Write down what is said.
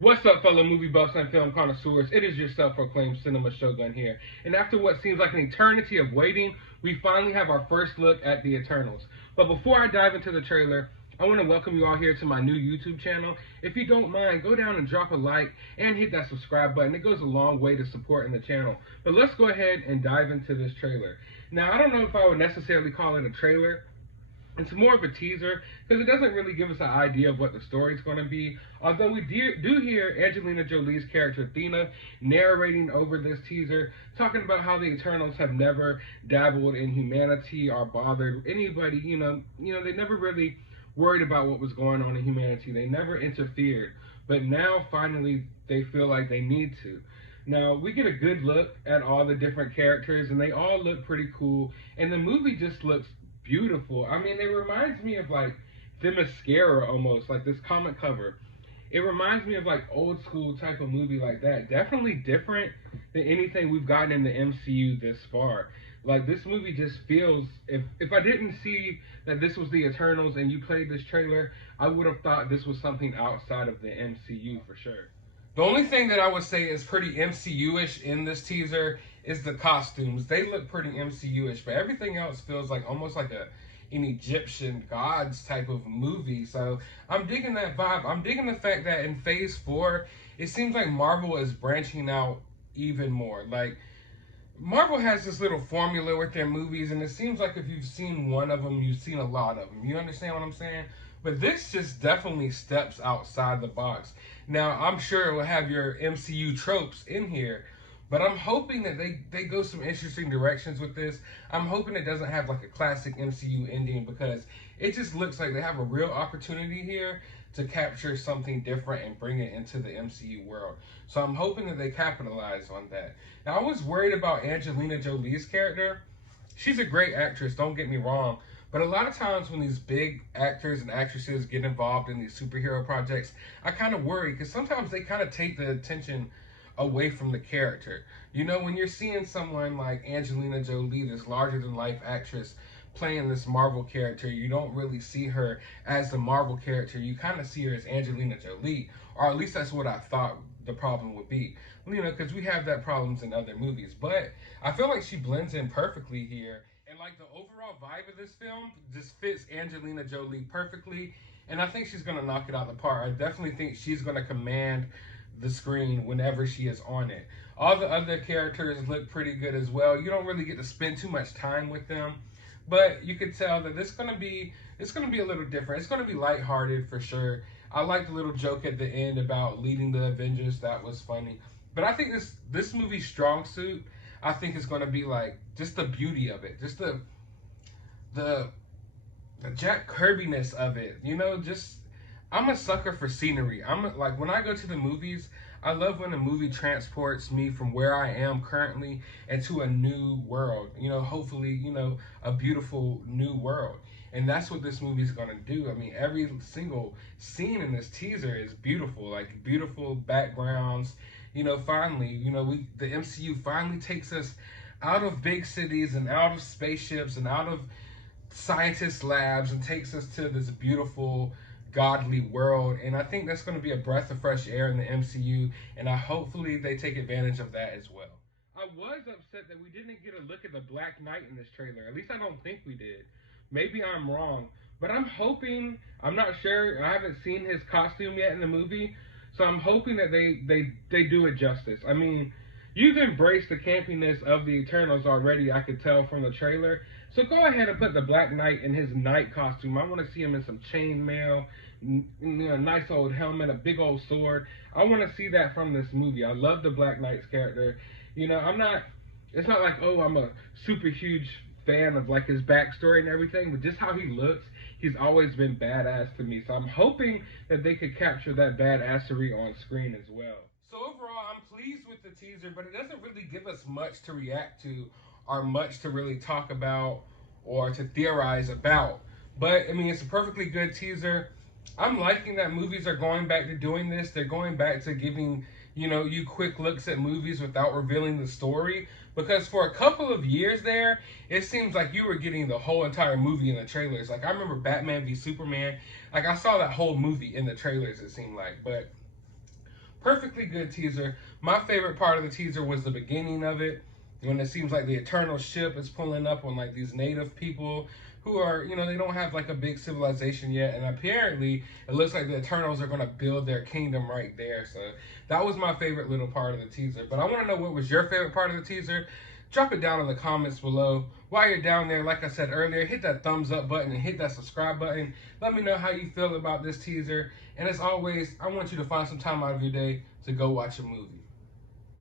What's up, fellow movie buffs and film connoisseurs? It is your self-proclaimed cinema shogun here. And after what seems like an eternity of waiting, we finally have our first look at The Eternals. But before I dive into the trailer, I want to welcome you all here to my new YouTube channel. If you don't mind, go down and drop a like and hit that subscribe button. It goes a long way to supporting the channel. But let's go ahead and dive into this trailer. Now, I don't know if I would necessarily call it a trailer. It's more of a teaser because it doesn't really give us an idea of what the story's going to be. Although we do hear Angelina Jolie's character Athena narrating over this teaser, talking about how the Eternals have never dabbled in humanity or bothered anybody. They never really worried about what was going on in humanity. They never interfered. But now, finally, they feel like they need to. Now, we get a good look at all the different characters, and they all look pretty cool. And the movie just looks beautiful. I mean, it reminds me of like the mascara almost, like this comic cover. It reminds me of like old school type of movie like that. Definitely different than anything we've gotten in the MCU this far. Like this movie just feels, if I didn't see that this was the Eternals and you played this trailer, I would have thought this was something outside of the MCU for sure. The only thing that I would say is pretty MCU-ish in this teaser is the costumes. They look pretty MCU-ish, but everything else feels like almost like an Egyptian gods type of movie. So I'm digging that vibe. I'm digging the fact that in Phase 4, it seems like Marvel is branching out even more. Like, Marvel has this little formula with their movies, and it seems like if you've seen one of them, you've seen a lot of them. You understand what I'm saying? But this just definitely steps outside the box. Now, I'm sure it will have your MCU tropes in here, but I'm hoping that they go some interesting directions with this. I'm hoping it doesn't have like a classic MCU ending because it just looks like they have a real opportunity here to capture something different and bring it into the MCU world. So I'm hoping that they capitalize on that. Now, I was worried about Angelina Jolie's character. She's a great actress, don't get me wrong. But a lot of times when these big actors and actresses get involved in these superhero projects, I kind of worry because sometimes they kind of take the attention away from the character. You know, when you're seeing someone like Angelina Jolie, this larger than life actress, playing this Marvel character, you don't really see her as the Marvel character. You kind of see her as Angelina Jolie, or at least that's what I thought the problem would be. You know, because we have that problems in other movies. But I feel like she blends in perfectly here. And like the overall vibe of this film just fits Angelina Jolie perfectly. And I think she's going to knock it out of the park. I definitely think she's going to command the screen whenever she is on it. All the other characters look pretty good as well. You don't really get to spend too much time with them, but you can tell that it's gonna be a little different. It's gonna be lighthearted for sure. I like the little joke at the end about leading the Avengers. That was funny. But I think this movie's strong suit, I think is gonna be like just the beauty of it, just the Jack Kirby-ness of it. You know, just I'm a sucker for scenery. Like when I go to the movies, I love when a movie transports me from where I am currently into a new world. You know, hopefully, a beautiful new world. And that's what this movie is going to do. I mean, every single scene in this teaser is beautiful, like beautiful backgrounds. Finally, the MCU finally takes us out of big cities and out of spaceships and out of scientist labs and takes us to this beautiful godly world. And I think that's going to be a breath of fresh air in the MCU, and hopefully they take advantage of that as well. I was upset that we didn't get a look at the Black Knight in this trailer. At least I don't think we did. Maybe I'm wrong, but I'm hoping, I'm not sure, I haven't seen his costume yet in the movie, so I'm hoping that they do it justice. I mean, you've embraced the campiness of the Eternals already, I could tell from the trailer. So go ahead and put the Black Knight in his knight costume. I want to see him in some chainmail, a nice old helmet, a big old sword. I want to see that from this movie. I love the Black Knight's character. It's not like, oh, I'm a super huge fan of like his backstory and everything, but just how he looks, he's always been badass to me. So I'm hoping that they could capture that badassery on screen as well. So overall, I'm pleased with the teaser, but it doesn't really give us much to react to or much to really talk about or to theorize about. But I mean, it's a perfectly good teaser. I'm liking that movies are going back to doing this. They're going back to giving, you quick looks at movies without revealing the story. Because for a couple of years there, it seems like you were getting the whole entire movie in the trailers. Like I remember Batman v Superman. Like I saw that whole movie in the trailers, it seemed like. But perfectly good teaser. My favorite part of the teaser was the beginning of it, when it seems like the Eternal ship is pulling up on like these native people who are, you know, they don't have like a big civilization yet, and apparently it looks like the Eternals are going to build their kingdom right there. So that was my favorite little part of the teaser. But I want to know, what was your favorite part of the teaser? Drop it down in the comments below. While you're down there, like I said earlier, hit that thumbs up button and hit that subscribe button. Let me know how you feel about this teaser. And as always, I want you to find some time out of your day to go watch a movie.